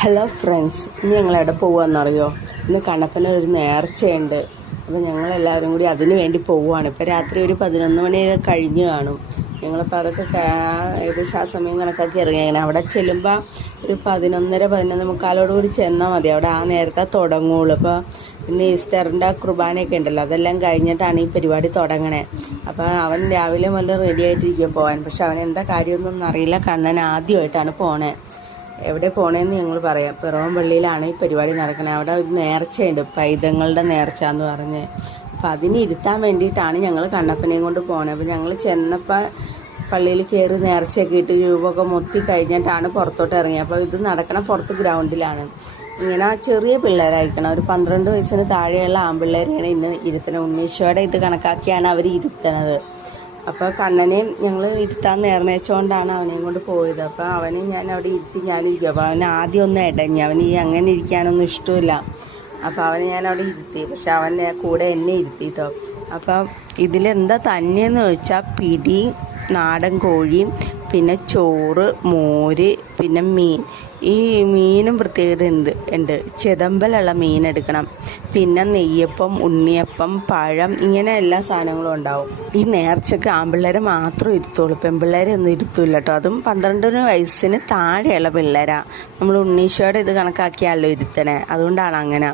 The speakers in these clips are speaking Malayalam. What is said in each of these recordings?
ഹലോ ഫ്രണ്ട്സ്, ഇന്ന് ഞങ്ങളെവിടെ പോകുകയെന്നറിയോ? ഇന്ന് കണ്ണപ്പന ഒരു നേർച്ചയുണ്ട്. അപ്പോൾ ഞങ്ങളെല്ലാവരും കൂടി അതിന് വേണ്ടി പോവുകയാണ്. ഇപ്പോൾ രാത്രി ഒരു 11 മണിയൊക്കെ കഴിഞ്ഞ് കാണും. ഞങ്ങളിപ്പോൾ അതൊക്കെ ഏകദേശം ആ സമയം കണക്കാക്കി ഇറങ്ങിയാണ്. അവിടെ ചെല്ലുമ്പോൾ ഒരു 11:30-11:45 കൂടി ചെന്നാൽ മതി. അവിടെ ആ നേരത്തെ തുടങ്ങുള്ളൂ. അപ്പോൾ ഇന്ന് ഈസ്റ്ററിൻ്റെ കുർബാനയൊക്കെ ഉണ്ടല്ലോ, അതെല്ലാം കഴിഞ്ഞിട്ടാണ് ഈ പരിപാടി തുടങ്ങണേ. അപ്പോൾ അവൻ രാവിലെ മുതൽ റെഡി ആയിട്ടിരിക്കുക പോകാൻ. പക്ഷെ അവൻ എന്താ കാര്യമൊന്നും അറിയില്ല. കണ്ണൻ ആദ്യമായിട്ടാണ് പോണേ. എവിടെ പോണേന്ന് ഞങ്ങൾ പറയാം. പിറവം പള്ളിയിലാണ് ഈ പരിപാടി നടക്കുന്നത്. അവിടെ ഒരു നേർച്ചയുണ്ട്, പൈതങ്ങളുടെ നേർച്ച എന്ന് പറഞ്ഞ്. അപ്പോൾ അതിന് ഇരുത്താൻ വേണ്ടിയിട്ടാണ് ഞങ്ങൾ കണ്ണപ്പനെയും കൊണ്ട് പോണത്. അപ്പോൾ ഞങ്ങൾ ചെന്നപ്പോൾ പള്ളിയിൽ കയറി നേർച്ചയൊക്കെ ഇട്ട് രൂപമൊക്കെ മൊത്തി കഴിഞ്ഞിട്ടാണ് പുറത്തോട്ട് ഇറങ്ങിയത്. അപ്പോൾ ഇത് നടക്കണ പുറത്ത് ഗ്രൗണ്ടിലാണ്. ഇങ്ങനെ ചെറിയ പിള്ളേരായിരിക്കണം, ഒരു 12 വയസ്സിന് താഴെയുള്ള ആൺപിള്ളേരെയാണ് ഇന്ന് ഇരുത്തണത്. ഉണ്ണീശോയുടെ ഇത് കണക്കാക്കിയാണ് അവർ ഇരുത്തണത്. അപ്പോൾ കണ്ണനെയും ഞങ്ങൾ ഇരുത്താൻ നേർന്നേച്ചുകൊണ്ടാണ് അവനെയും കൊണ്ട് പോയത്. അപ്പോൾ അവനെ ഞാൻ അവിടെ ഇരുത്തി ഞാനിരിക്കും. അപ്പോൾ അവൻ ആദ്യം ഒന്ന് ഇടഞ്ഞി, അവന് ഈ അങ്ങനെ ഇരിക്കാനൊന്നും ഇഷ്ടമില്ല. അപ്പോൾ അവനെ ഞാൻ അവിടെ ഇരുത്തി. പക്ഷെ അവനെ കൂടെ എന്നെ ഇരുത്തിയിട്ടോ. അപ്പം ഇതിലെന്താ തന്നെയെന്ന് ചോദിച്ചാൽ പിടി, നാടൻ കോഴി, പിന്നെ ചോറ്, മോര്, പിന്നെ മീൻ. ഈ മീനും പ്രത്യേകത ഉണ്ട്. ചെതമ്പലുള്ള മീൻ എടുക്കണം. പിന്നെ നെയ്യപ്പം, ഉണ്ണിയപ്പം, പഴം, ഇങ്ങനെ എല്ലാ സാധനങ്ങളും ഉണ്ടാവും. ഈ നേർച്ചയ്ക്ക് ആൺപിള്ളേരെ മാത്രം ഇരുത്തുള്ളൂ, പെൺപിള്ളേരെ ഒന്നും ഇരുത്തില്ല കേട്ടോ. അതും 12 വയസ്സിന് താഴെയുള്ള പിള്ളേരാണ്. നമ്മൾ ഉണ്ണീശോയുടെ ഇത് കണക്കാക്കിയാലോ ഇരുത്തണേ, അതുകൊണ്ടാണ് അങ്ങനെ.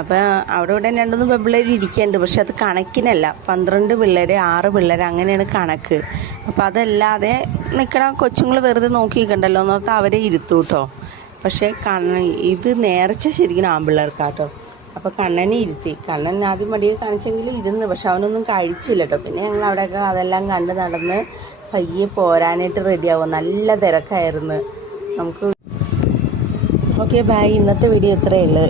അപ്പോൾ അവിടെ ഇവിടെ 2-3 പെൺപിള്ളേർ ഇരിക്കുന്നുണ്ട്. പക്ഷെ അത് കണക്കിനല്ല, 12 പിള്ളേർ, 6 പിള്ളേർ, അങ്ങനെയാണ് കണക്ക്. അപ്പോൾ അതല്ലാതെ നിൽക്കണ കൊച്ചുങ്ങൾ വെറുതെ നോക്കിക്കണ്ടല്ലോ എന്നോർത്ത് അവരെ ഇരുത്തു കേട്ടോ. പക്ഷേ ഇത് നേർച്ച ശരിക്കും ആൺപിള്ളേർക്കാട്ടോ. അപ്പോൾ കണ്ണനെ ഇരുത്തി. കണ്ണൻ ആദ്യം മടിയെ കാണിച്ചെങ്കിൽ ഇരുന്ന്, പക്ഷെ അവനൊന്നും കഴിച്ചില്ല കേട്ടോ. പിന്നെ ഞങ്ങൾ അവിടെയൊക്കെ അതെല്ലാം കണ്ട് നടന്ന് പയ്യെ പോരാനായിട്ട് റെഡിയാവും. നല്ല തിരക്കായിരുന്നു നമുക്ക്. Okay, by. ഇന്നത്തെ വീഡിയോ ഇത്രയേ ഉള്ളൂ.